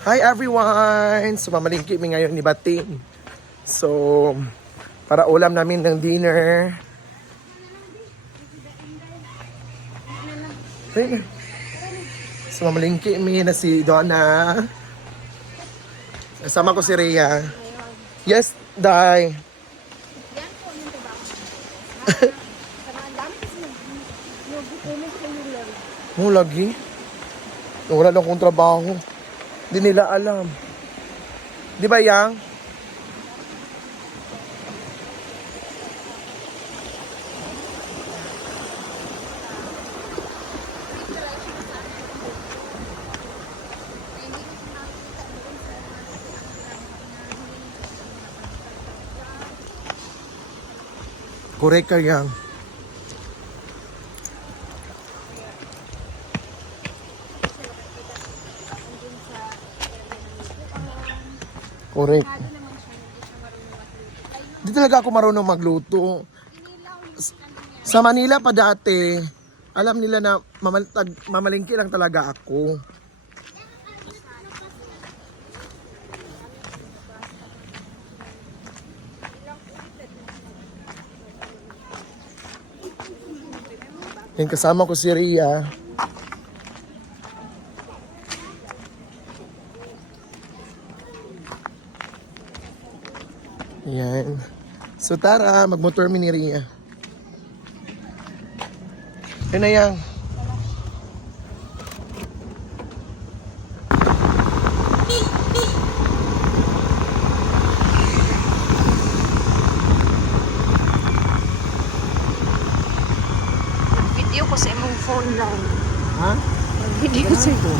Hi everyone! So mamalingki kami ngayon ni Bating. So, para ulam namin ng dinner. Ayun na. So mamalingki kami na si Donna. Kasama ko si Rhea. Yes, Day. Yan po yung trabaho. Sa mga dami kasi nag-comment kayo lang. Mo lagi. Wala na akong trabaho. Di nila alam. Di ba, Yang? Correct ka, Yang. Correct. Di talaga ako marunong magluto. Sa Manila pa dati, alam nila na mamalingki lang talaga ako. Yan, kasama ko si Rhea. Yan. So tara, magmotor mi ni Rhea. Yun na Yang. Video ko sa imong phone lang. Ha? Video ko sa Ito.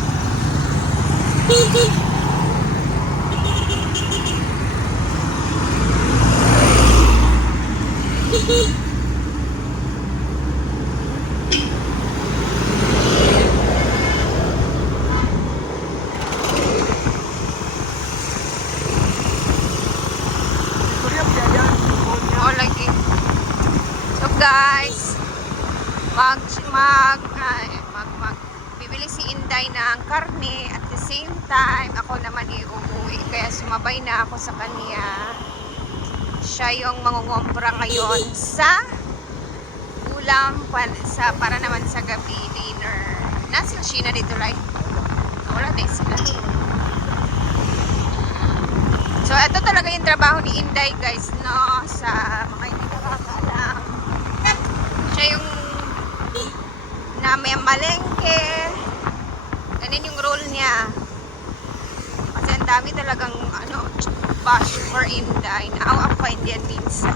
Oh, lagi. So guys, bibili si Inday ng karne at the same time ako naman uuwi, kaya sumabay na ako sa kanya. Siya yung mangungompra ngayon sa ulam para naman sa gabi dinner. Nasa Sheena dito lang. Wala din sila. So ito talaga yung trabaho ni Inday guys, no, sa mga hindi nakakaalam. Siya yung may malengke. Ganun yung role niya. Kasi ang dami talagang bash for Inday. Naawa-find yan minsan.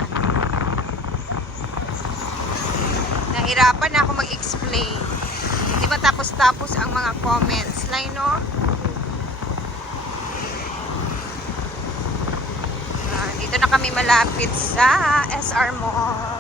Nahirapan na ako mag-explain. Hindi matapos-tapos ang mga comments. Like, no? Dito na kami malapit sa SR Mall.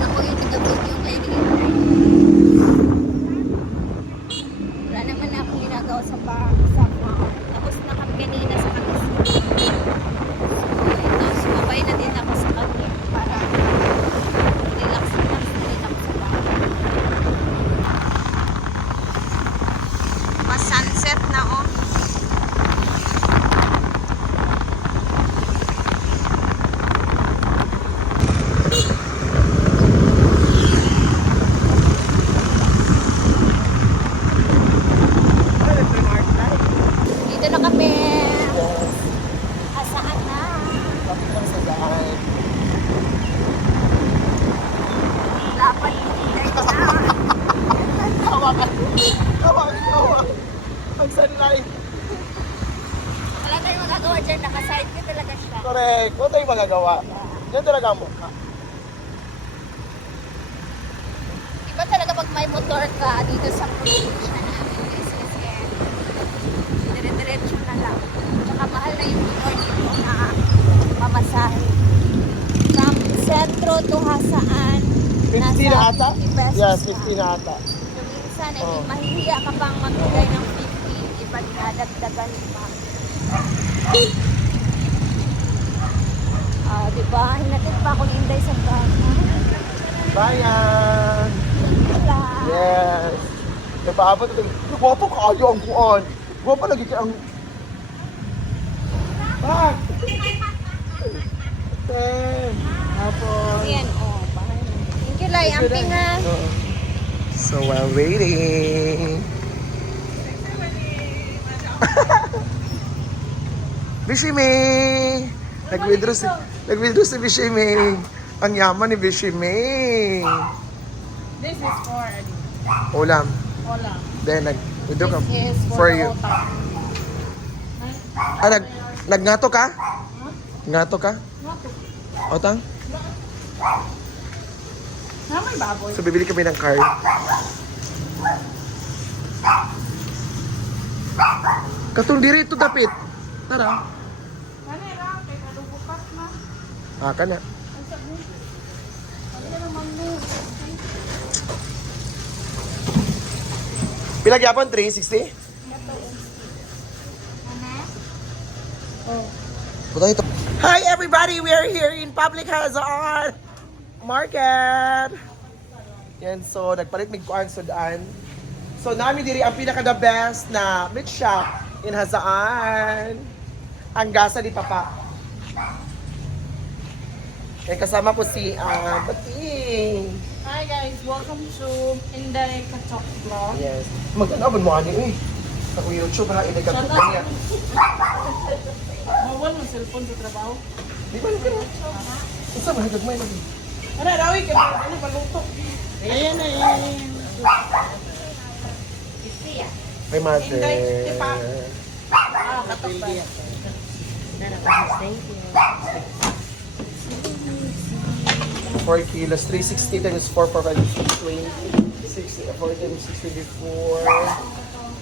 Ako yung taga-video kayo dito. Wala naman ako ginagawa sa mall. Tapos na kami kanina sa kanila. Sumabay na din ako sa kanya para relax din ako sa bahay. Mas sunset na oh. Dito na kami. Asaan na? Dapat Ang sunlight. wala tayong magagawa dyan. Nakaside ko talaga siya. Correct. Wala tayong magagawa. Yan talaga mo. Iba talaga pag may motor ka dito sa probinsya namin. Kasi dire-diretso na lang. Tsaka mahal na yung motor dito na mamasahe. From sentro to Hasaan. 50 na ata? 50 pesos Yes, na. 50 na ata. So minsan, mahihiya ka pang magbigay ng 50. Iba dinadagdagan pa. Ah, di ba? Hinatid pa ako ni Inday sa bata. Bayan! Wala. Yes! Napaabot ito. Gwapo kayo ang kuan. Gwapo lagi ka ang... Bak! Ten! Hapon! Ayan, oh. Bahay na. Thank you, Lai. Amping ha. So while waiting... Bishime! Nag-withdraw si Bishime. Ang yaman ni Bishime. This is for Ulam. Ola. Then nag-withdraw ka This is for the you. otak. Nagngato ka? Ngato ka? Nato. Otang? Na may baboy. So bibili kami ng card. Katong diri ito dapit. Tara. Kanira, kay kalubukas na. Kana. Ang sabi. Ano naman mo? Pila gyapon 360? Puta ito. Hi everybody, we are here in Public Hazard Market. Yan, so nagpalit mig kuan sudan. So nami diri ang pinaka the best na meat shop in Hazaan. Ang gasa ni Papa. Eh kasama ko si Bating. Hi guys, welcome to Inday Kachok Vlog. Yes. Magtanawin mo ani eh. Sa YouTube na inay Shut katukan up. niya. Mawal mo cellphone sa trabaho. Di ba nung ganun? Isa ba higag may lagi? Ano, rawi ka ba? Ano, paluto. Ayan na yan. Ay mate. Inday, tipa. Ah, katok ba? Thank you. 4 kilos, 360 times 4 for 20, 60, 4 times 60 before,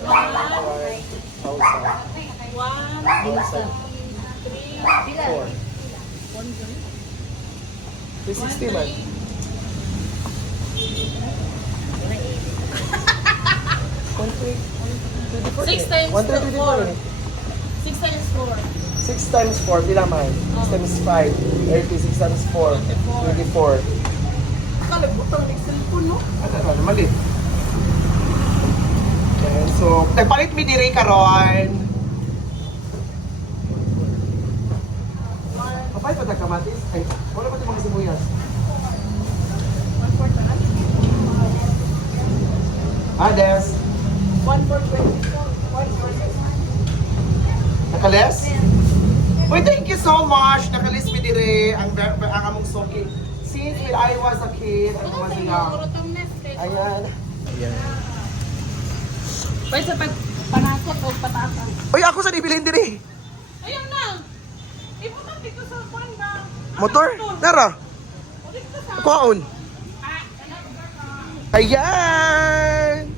1,000. 4. 360 man. Six times 1,324 eh. 6 times 4. 6 times 4, pila man? 6 times 5, 36 times 4, 24. Kalagutang ng cellphone, no? Ano, mali. And so, nagpalit mi diri karon. Kapay pa kamatis? Ay, wala pa itong mga sibuyas. Des. 1 Nakales? Uy, thank you so much. Nakalis mi dire ang among soki. Since when I was a kid, ang mga sila. Ayan. Ayan. Pwede sa panakot o patasan. Uy, ako sa nibilhin dire. Ayun na! Ipunta dito sa kwan ba? Motor? Nara? O dito sa... Kuhaon. Ayan!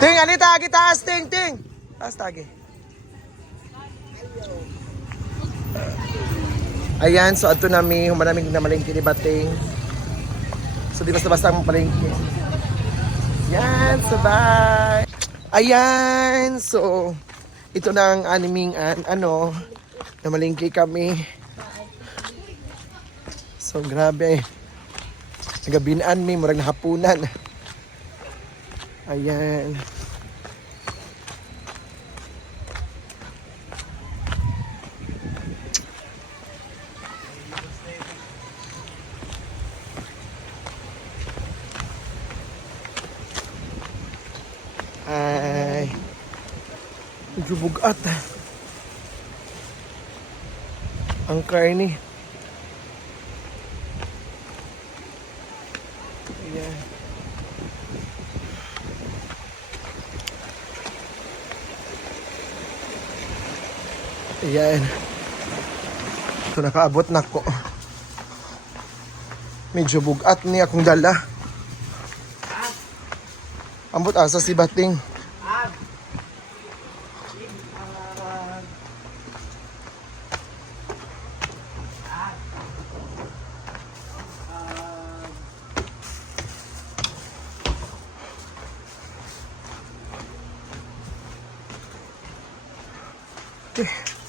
Ting, ano tagi taas, ting, ting. Taas tagi. Ayan, so ato nami, humanamig na malingki ni Bating. So di basta-basta ang palingki. Yan, so bye. Ayan, so ito na ang animing na malingki kami. So grabe. Nagabinaan mi, murag nahapunan. Ayan. Ay. Medyo bugat. Ang karne. Ayan. Ayan. Ito nakaabot na ko. Medyo bugat ni akong dala. Ambot asa si Bating. Okay.